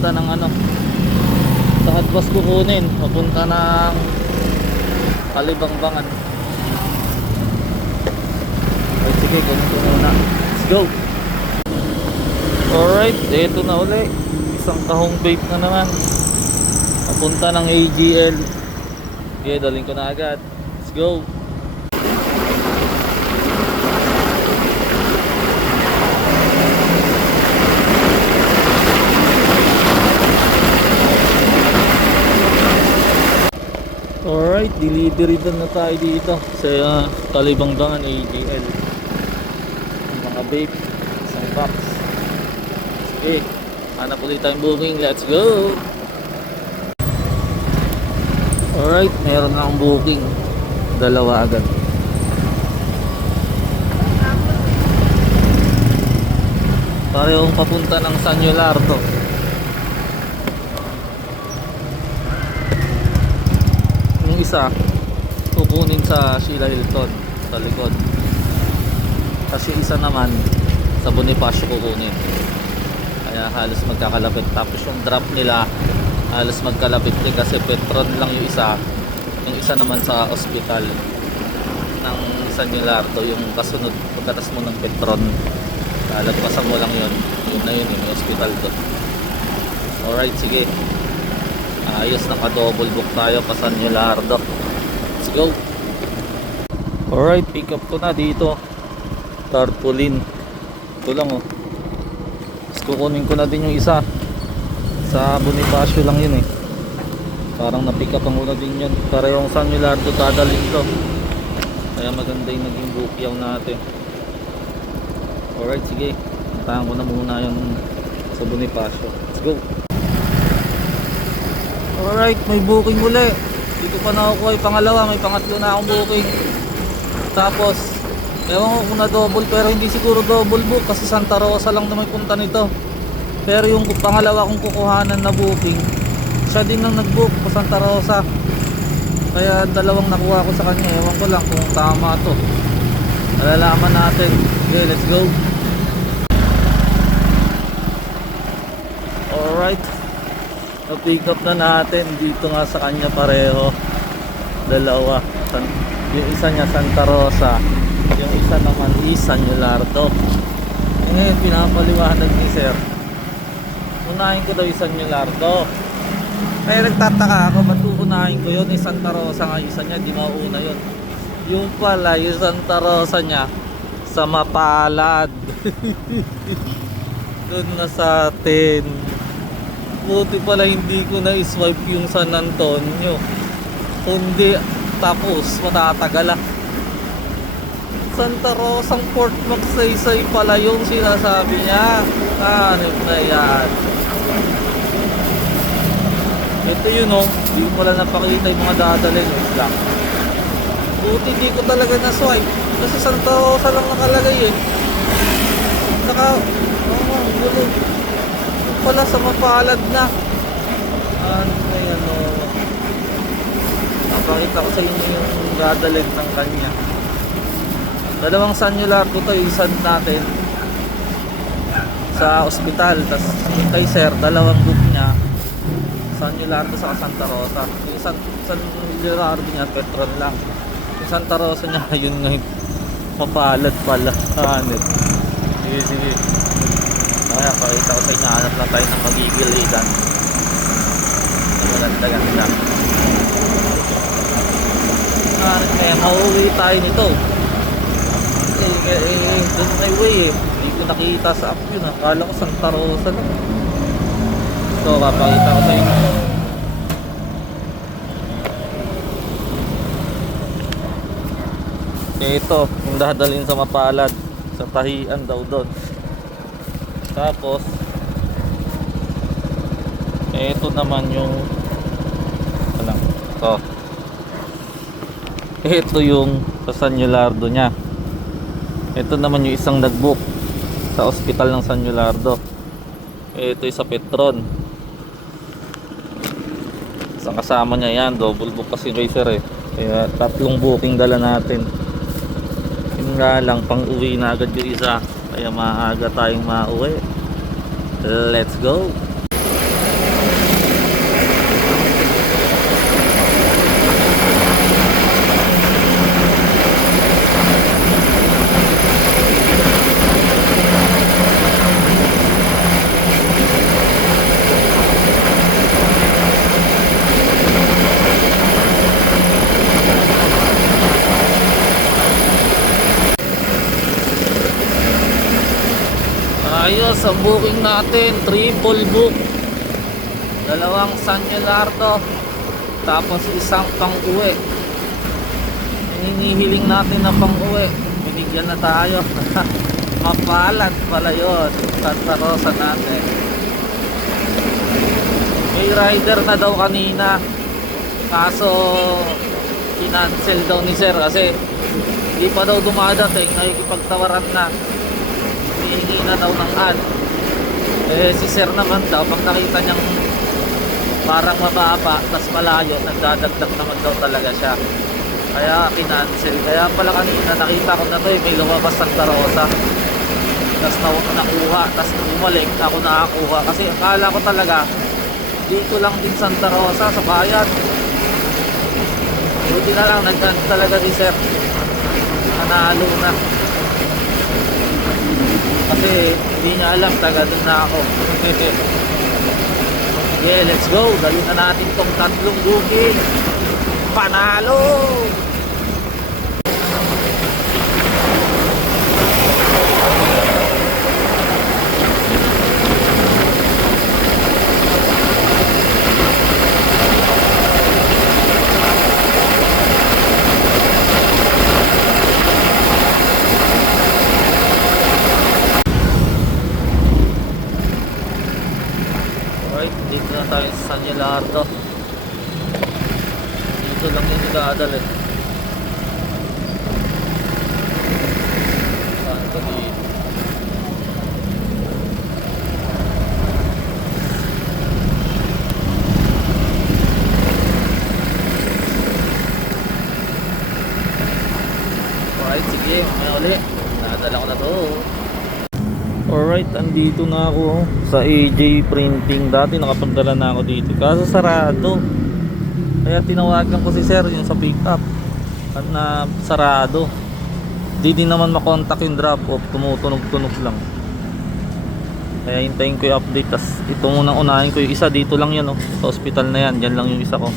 papunta ng ano, sa Hadbas kukunin, papunta ng Kalibangbangan. Ay sige, kunin ko muna. Let's go. Alright, eto na uli. Isang tahong vape na naman, papunta ng AGL. Okay, daling ko na agad. Let's go. Alright, delivery na tayo dito sa Kalibangbangan AGL. Mga vape, isang box. Okay, hanap ulit tayong booking. Let's go. Alright, meron na akong booking. Dalawa agad. Parehong papunta ng San Yolardo. Yung isa kukunin sa Sheila Hilton sa likod, kasi isa naman sa Bonifacio kukunin. Kaya halos magkakalapit. Tapos yung drop nila halos magkalapit din kasi Petron lang yung isa naman sa ospital ng San Yolardo, yung kasunod pagkatas mo ng Petron, lalagpasan mo lang yun na yun yung ospital doon. Alright, sige, ayos, naka double book tayo pa San Yolardo. Let's go. Alright, pick up ko na dito tarpaulin. Ito lang oh. Tapos kukunin ko na din yung isa sa Bonifacio lang yun eh. Parang na-pick up ang una din yun. Parehong San Yolardo dadalhin to. Kaya maganda yung naging bukyaw natin. Alright, sige, puntahan ko na muna yung sa Bonifacio. Let's go. Alright, may booking uli. Dito pa na ako ay pangalawa. May pangatlo na akong booking. Tapos ewan ko kung na double, pero hindi siguro double book kasi Santa Rosa lang na may punta nito. Pero yung pangalawa kong kukuhanan na booking, siya din ang nag-book sa Santa Rosa. Kaya dalawang nakuha ko sa kanya. Ewan ko lang kung tama to. Malalaman natin. Okay, let's go. Alright, na-pick up na natin. Dito nga sa kanya pareho. Dalawa. Yung isa niya Santa Rosa, yung isa naman is San Yolardo. Ngayon pinapaliwanag ni sir, unahin ko daw yung San Yolardo. Kaya nagtataka ako, ba't uunahin ko yun? Yung Santa Rosa nga isa niya, di mauna yun. Yung pala, yung Santa Rosa niya sa Mapalad. Doon na sa atin. Buti pala hindi ko na-swipe yung San Antonio, kundi tapos matatagala. Santa Rosang Port Magsaysay pala yung sinasabi niya. Hanip na yan. Ito yun oh, hindi ko pala napakita yung mga dadalhin lang. Buti hindi ko talaga na-swipe kasi Santa Rosa lang nakalagay eh. Saka gulo pala sa Mapalad na. Hanip na yan oh. Napakita ko sa inyo yung dadalhin ng kanya. Dalawang San Yolardo to, isan natin sa ospital. Tapos kay sir, dalawang book niya, San Yolardo sa Santa Rosa. Yung San Yolardo niya, Petron lang. Yung Santa Rosa niya, yun nga yung Mapalad pala. Hanip. Sige, sige. Kaya pakita ko sa inyo, hanap lang tayo ng magigiligan. Maganda-ganda. Kaya mauwi tayo nito. Doon na highway eh. Hindi ko nakita sa app yun. Akala ko Santa Rosa lang. So, papakita ko sa inyo. Ito, yung dadalhin sa Mapalad. Sa Tahian daw doon. Tapos, ito naman yung ito yung sa San Yolardo nya. Ito naman yung isang nagbook sa ospital ng San Yolardo. Ito yung sa Petron. Isang kasama niya yan, double book kasi racer eh. Kaya tatlong booking dala natin. Yun nga lang, pang uwi na agad yung isa. Kaya maaga tayong mauwi. Let's go. Ayos ang booking natin, triple book. Dalawang San Gelardo, tapos isang pang-uwi. Hinihiling natin na pang-uwi, binigyan na tayo. Mapalad pala yun, Santa Rosa natin. May rider na daw kanina, kaso kinancel daw ni sir kasi hindi pa daw dumadating, nakikipagtawaran na, hihingi na daw ng ad. Eh si sir naman daw, pag nakita niyang parang mababa tas malayo, nagdadagdag naman daw talaga siya, kaya kinancel. Kaya pala kanina nakita ko na to, may lumabas Santa Rosa, tas nakuha, tas bumalik ako nakakuha kasi akala ko talaga dito lang din Santa Rosa sa bayan. Buti na lang nandyan talaga si sir, nanalo na kasi hindi niya alam taga dun na ako. Yeah, let's go. Dali na natin tong tatlong booking. Panalo! Alright, dito na tayo sa San Gelardo. Dito lang yung nag-aadal eh. Saan ka dito? Alright, sige, mamaya uli. Nadala ko na to. Alright, andito na ako sa AJ Printing. Dati nakapunta na ako dito, kaso sarado. Kaya tinawagan ko si sir yung sa pick up at na sarado. Di din naman makontak yung drop off, tumutunog-tunog lang. Kaya hintayin ko yung update. Tas ito munang unahin ko yung isa, dito lang yan, oh, sa hospital na yan. Yan lang yung isa ko,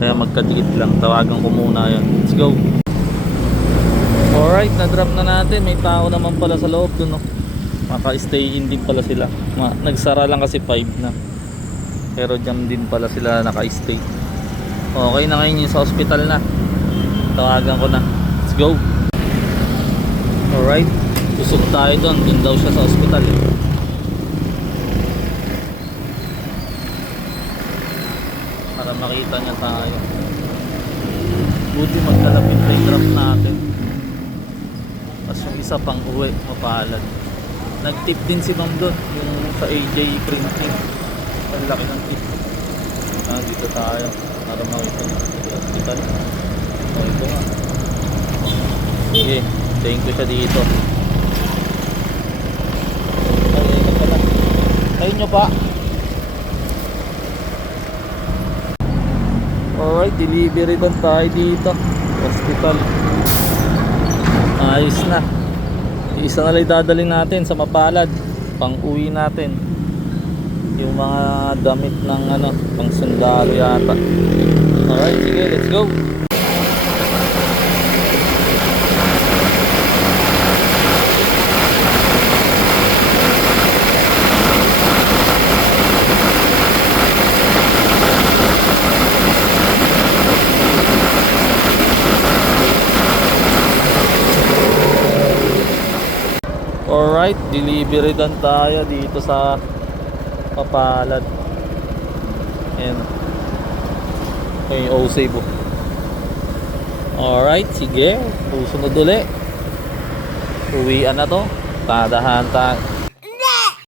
kaya magkadikit lang. Tawagan ko muna yan. Let's go. Alright, na-drop na natin. May tao naman pala sa loob dun, oh. Maka-stay in din pala sila. Nagsara lang kasi 5 na, pero dyan din pala sila naka-stay. Okay na ngayon yung sa hospital na. Tawagan ko na. Let's go. Alright, usog tayo doon. Doon daw siya sa hospital eh. Para makita niya tayo. Buti magkalapit na yung drop natin. Tapos yung isa pang uwi, mapalad. Nag-tip din si ma'am doon, yung sa AJ Printing. Ang laki ng tip. Dito tayo para makita niya yung hospital. Ito nga. Sige, tayin ko siya dito. Ayun ka na. Tayin nyo pa. Alright, delivery doon tayo dito. Hospital. Ayos na. Isa na lang dadalhin natin sa Mapalad, pang uwi natin yung mga damit ng ano, pang sundalo yata. Alright, sige, let's go. Alright, delivery dan tayo dito sa Mapalad. Ayan. Okay, O-Save. Alright, sige. Susunod ulit. Uwian na to. Tadahan tayo.